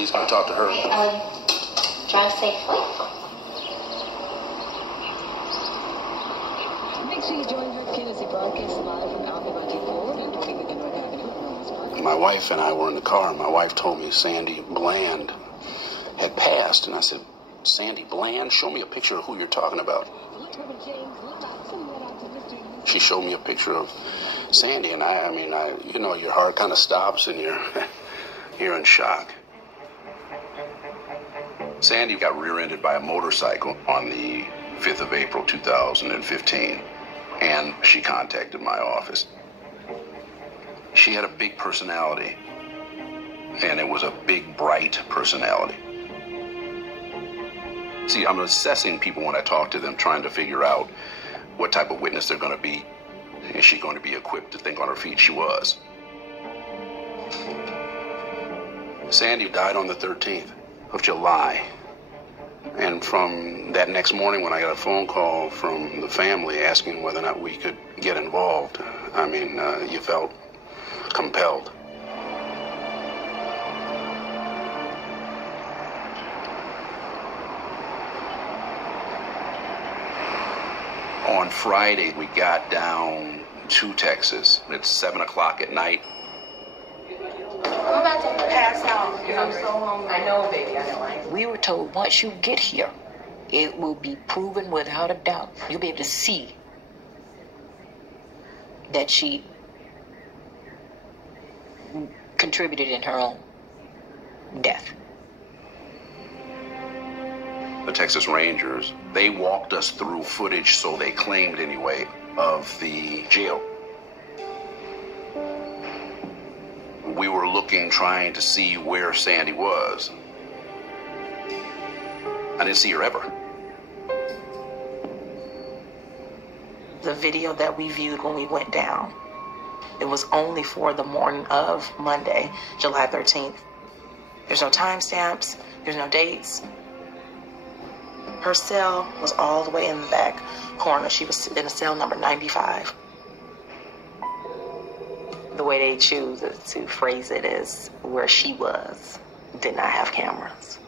He's going to talk to her. Drive safely. Make sure you join her kid as he broadcasts live from Alpha Bungie 4 and 20 North Avenue. My wife and I were in the car, and my wife told me Sandy Bland had passed. And I said, Sandy Bland? Show me a picture of who you're talking about. She showed me a picture of Sandy, and I mean, your heart kind of stops, and you're in shock. Sandy got rear-ended by a motorcycle on the 5th of April, 2015, and she contacted my office. She had a big personality, and it was a big, bright personality. See, I'm assessing people when I talk to them, trying to figure out what type of witness they're going to be. Is she going to be equipped to think on her feet? She was. Sandy died on the 13th of July. And from that next morning when I got a phone call from the family asking whether or not we could get involved, I mean, you felt compelled. On Friday, we got down to Texas. It's 7 o'clock at night. I'm about to pass out because I'm so hungry. I know, baby. I know. We were told once you get here, it will be proven without a doubt. You'll be able to see that she contributed in her own death. The Texas Rangers, they walked us through footage, so they claimed anyway, of the jail. We were looking, trying to see where Sandy was. I didn't see her ever. The video that we viewed when we went down, it was only for the morning of Monday, July 13th. There's no timestamps, there's no dates. Her cell was all the way in the back corner. She was in a cell number 95. The way they choose to phrase it is where she was, did not have cameras.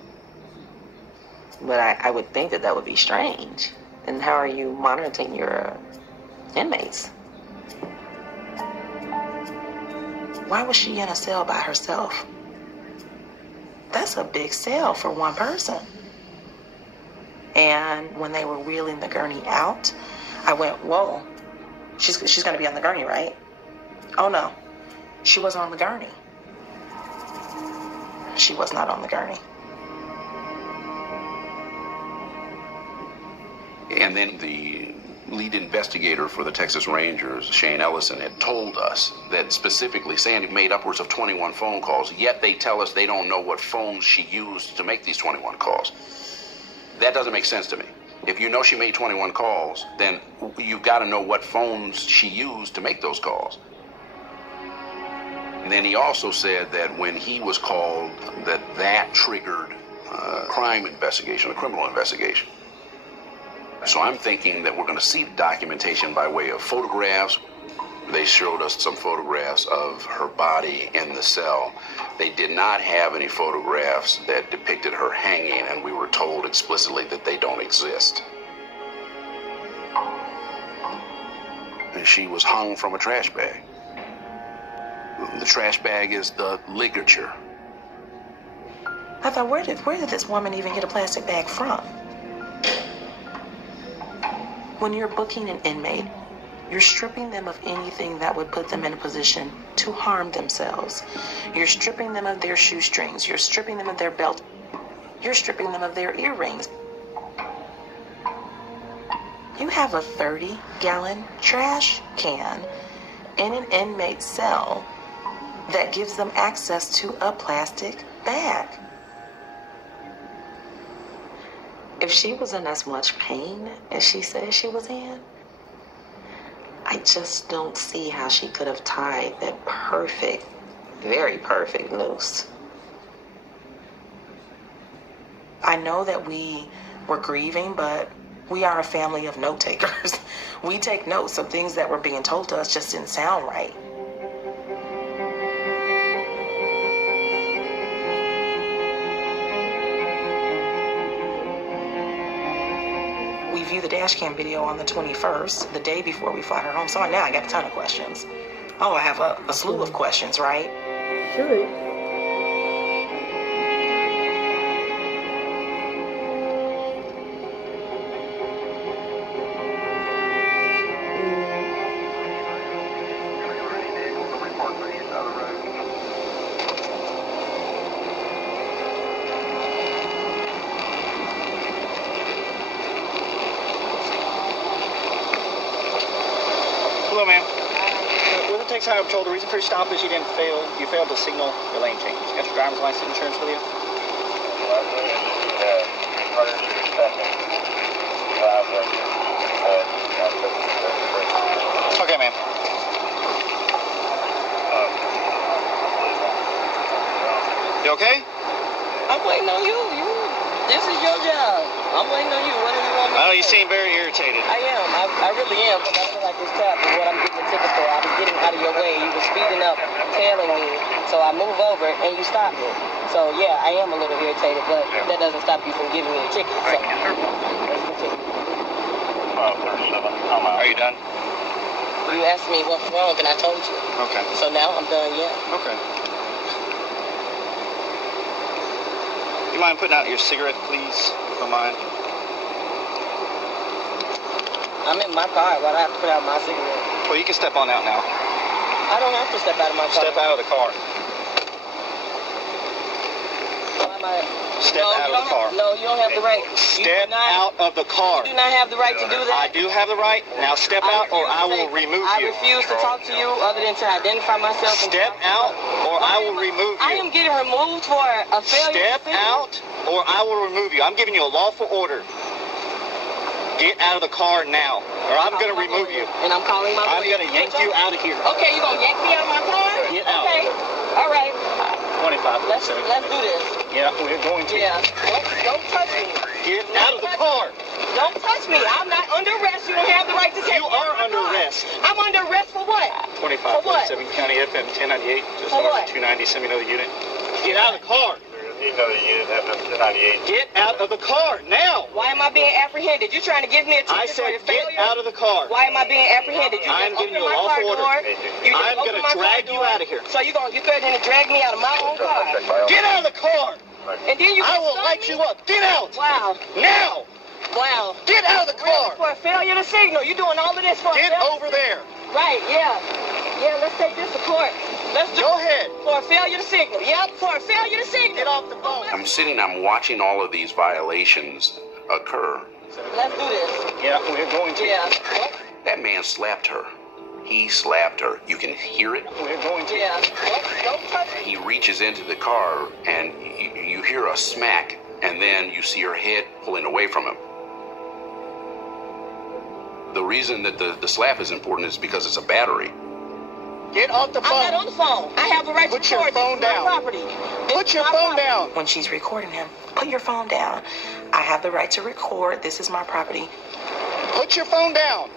But I would think that would be strange. And how are you monitoring your inmates? Why was she in a cell by herself? That's a big cell for one person. And when they were wheeling the gurney out, I went, whoa, she's going to be on the gurney, right? Oh, no, she wasn't on the gurney. She was not on the gurney. And then the lead investigator for the Texas Rangers, Shane Ellison, had told us that specifically Sandy made upwards of 21 phone calls, yet they tell us they don't know what phones she used to make these 21 calls. That doesn't make sense to me. If you know she made 21 calls, then you've got to know what phones she used to make those calls. And then he also said that when he was called, that triggered a crime investigation, a criminal investigation. So I'm thinking that we're going to see documentation by way of photographs. They showed us some photographs of her body in the cell. They did not have any photographs that depicted her hanging, and we were told explicitly that they don't exist. And she was hung from a trash bag. The trash bag is the ligature. I thought, where did this woman even get a plastic bag from? When you're booking an inmate, you're stripping them of anything that would put them in a position to harm themselves. You're stripping them of their shoestrings. You're stripping them of their belt. You're stripping them of their earrings. You have a 30-gallon trash can in an inmate's cell that gives them access to a plastic bag. If she was in as much pain as she said she was in, I just don't see how she could have tied that perfect, very perfect noose. I know that we were grieving, but we are a family of note takers. We take notes of things that were being told to us just didn't sound right. view the dash cam video on the 21st, the day before we fly her home. So now I got a ton of questions. Oh, I have a slew of questions, right? Sure. Hello, ma'am. With the Texas Highway Patrol, the reason for your stop is you failed to signal your lane change. You got your driver's license and insurance with you? Okay, ma'am. You okay? I'm waiting on you. This is your job. I'm waiting on you. What do you want me to Oh, you do? seem very irritated. I am. I really am, because I feel like it's crap for what I'm getting the ticket for. I was getting out of your way. You were speeding up, tailing me. So I move over, and you stopped it. So, yeah, I am a little irritated, but that doesn't stop you from giving me a ticket. So, let's continue. Are you done? You asked me what's wrong, and I told you. Okay. So now I'm done, yeah. Okay. You mind putting out your cigarette, please? If you don't mind. I'm in my car. Why do I have to put out my cigarette? Well, you can step on out now. I don't have to step out of my car. Step out of the car. Why am I... Step out of the car. No, you don't have the right. Step out of the car. You do not have the right to do that. I do have the right. Now step out or I will remove I you. refuse to talk to you other than to identify myself. Step out or I will remove I you. am getting removed for a failure. Step out or I will remove you. I'm giving you a lawful order. Get out of the car now or I'm going to remove you. And I'm calling my I'm lawyer. going to yank you out of here. Okay, you're going to yank me out of my car? Get out. Okay. All right. 25. Let's do this. Yeah, we're going to. Yeah. Don't touch me. Get out of the car. Don't touch me. I'm not under arrest. You don't have the right to take me You out are of my under car. arrest. I'm under arrest for what? 25, For what? 47 County FM 1098, just For north what? of 290. Send me another unit. Get out of the car. Another unit FM 1098. Get out of the car now. Why am I being apprehended? You trying to give me a ticket I for said your get failure? out of the car. Why am I being apprehended? You I'm just giving opened you a my car lawful order. door. You just I'm opened gonna my car drag you door. out of here. So you threatening to drag me out of my own car. Get out of the car. And then you I will stop light me? you up. Get out. Wow. Now. Wow. Get out of the Really? car. For a failure to signal. You doing all of this for Get a failure? over there. Right, yeah. Yeah, let's take this to court. Let's do Go ahead. For a failure to signal. Yep, for a failure to signal. Get off the phone. I'm watching all of these violations occur. Let's do this. Yeah, we're going to. Yeah. That man slapped her. He slapped her. You can hear it. We're going to. Yeah. Don't touch me. He reaches into the car and you hear a smack and then you see her head pulling away from him. The reason that the slap is important is because it's a battery. Get off the phone. I'm not on the phone. I have the right to Put your record. phone This is my down. property. Put your phone down. When she's recording him, put your phone down. I have the right to record. This is my property. Put your phone down.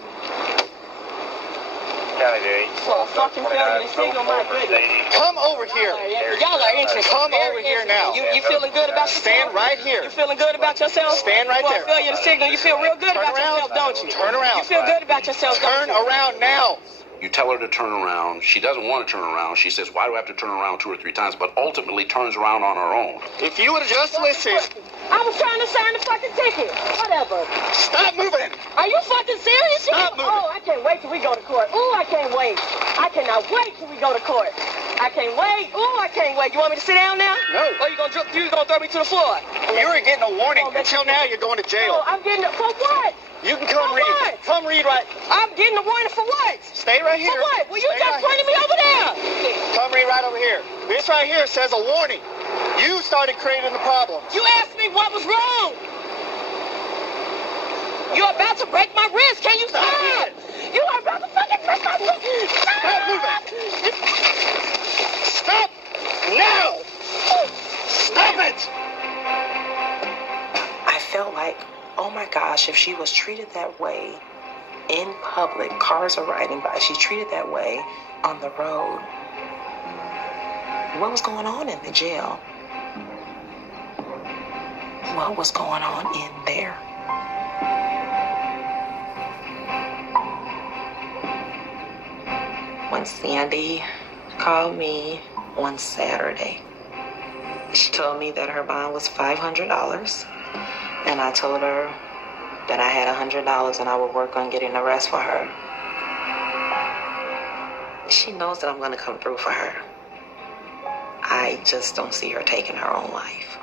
For a fucking failure to signal, my goodness. Come over here. Y'all are interesting. Come Very over here interesting. now. You feeling good about yourself? Stand right here. You feeling good about yourself? Stand right For there. a failure to signal, you feel real good Turn about around. yourself, don't you? Turn around. You feel good about yourself, Turn don't you? around now. You tell her to turn around. She doesn't want to turn around. She says, why do I have to turn around 2 or 3 times? But ultimately turns around on her own. If you would have just listened. I was trying to sign the fucking ticket. Whatever. Stop moving. Are you fucking serious? Stop moving. Oh, I can't wait till we go to court. Ooh, I can't wait. I cannot wait till we go to court. I can't wait. Ooh, I can't wait. You want me to sit down now? No. Or you gonna throw me to the floor? You were getting a warning. Until now, you're going to No, jail. I'm getting it. For what? You can come For read. what? Come read right. I'm getting a warning for what? Stay right here. For what? Well, you Stay just right pointed me over there. here. Come read right over here. This right here says a warning. You started creating the problem. You asked me what was wrong. You're about to break my wrist. Can you stop? You are about to fucking break my wrist. Stop moving. Stop now. Stop it. I felt like, oh my gosh, if she was treated that way in public, cars are riding by, she's treated that way on the road. What was going on in the jail? What was going on in there? Sandy called me on Saturday. She told me that her bond was $500, and I told her that I had $100 and I would work on getting the rest for her. She knows that I'm going to come through for her. I just don't see her taking her own life.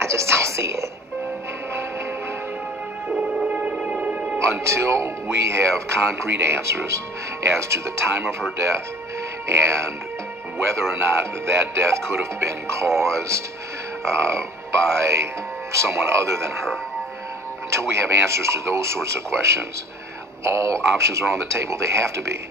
I just don't see it. Until we have concrete answers as to the time of her death and whether or not that death could have been caused by someone other than her, until we have answers to those sorts of questions, all options are on the table. They have to be.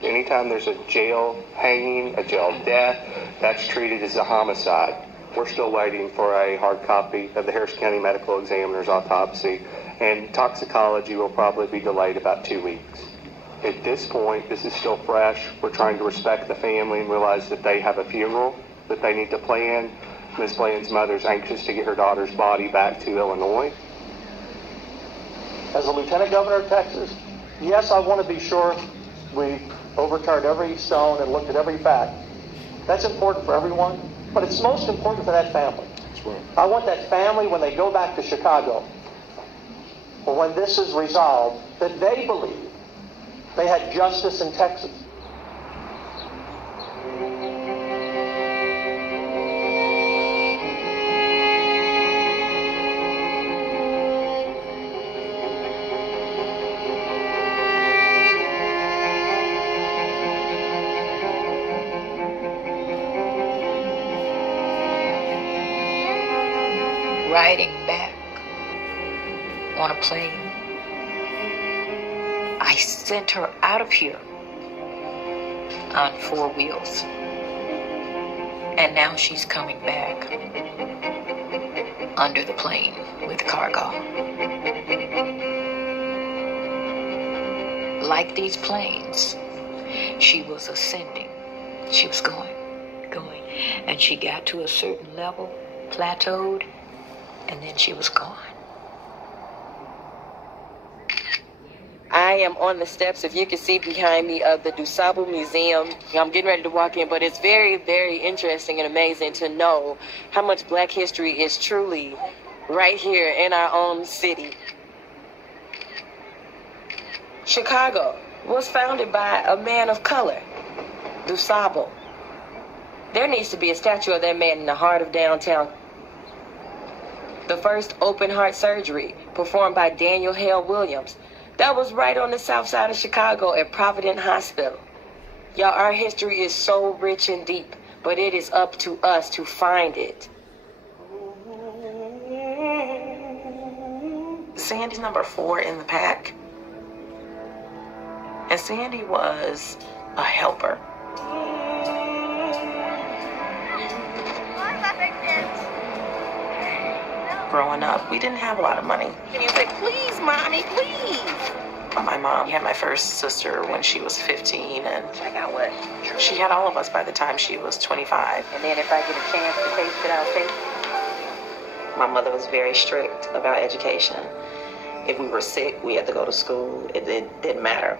Anytime there's a jail hanging, a jail death, that's treated as a homicide. We're still waiting for a hard copy of the Harrison County Medical Examiner's autopsy, and toxicology will probably be delayed about 2 weeks. At this point, this is still fresh. We're trying to respect the family and realize that they have a funeral that they need to plan. Ms. Bland's mother's anxious to get her daughter's body back to Illinois. As a Lieutenant Governor of Texas, yes, I want to be sure we overturned every stone and looked at every fact. That's important for everyone, but it's most important for that family. I want that family, when they go back to Chicago, or when this is resolved, that they believe they had justice in Texas. Riding back on a plane, I sent her out of here on 4 wheels. And now she's coming back under the plane with cargo. Like these planes, she was ascending. She was going. And she got to a certain level, plateaued, and then she was gone. I am on the steps, if you can see behind me, of the DuSable Museum. I'm getting ready to walk in, but it's very, very interesting and amazing to know how much Black history is truly right here in our own city. Chicago was founded by a man of color, DuSable. There needs to be a statue of that man in the heart of downtown. The first open heart surgery performed by Daniel Hale Williams. That was right on the south side of Chicago at Providence Hospital. Y'all, our history is so rich and deep, but it is up to us to find it. Sandy's number 4 in the pack. And Sandy was a helper. Growing up, we didn't have a lot of money. And you said, please, Mommy, please. My mom had my first sister when she was 15, and Check out what? she had all of us by the time she was 25. And then if I get a chance to taste it, I'll taste it. My mother was very strict about education. If we were sick, we had to go to school. It didn't matter.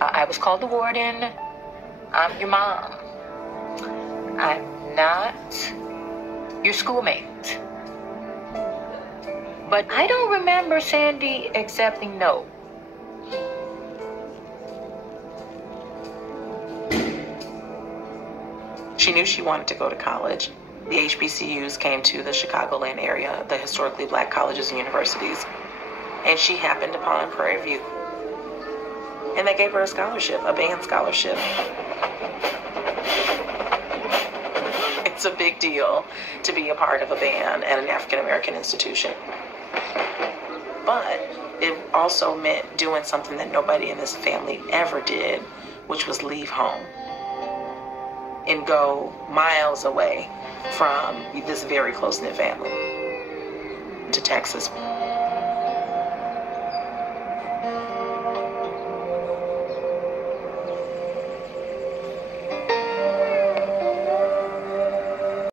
I was called the warden. I'm your mom. I'm not your schoolmate. But I don't remember Sandy accepting no. She knew she wanted to go to college. The HBCUs came to the Chicagoland area, the historically Black colleges and universities. And she happened upon Prairie View. And they gave her a scholarship, a band scholarship. It's a big deal to be a part of a band at an African-American institution. But it also meant doing something that nobody in this family ever did, which was leave home and go miles away from this very close-knit family to Texas.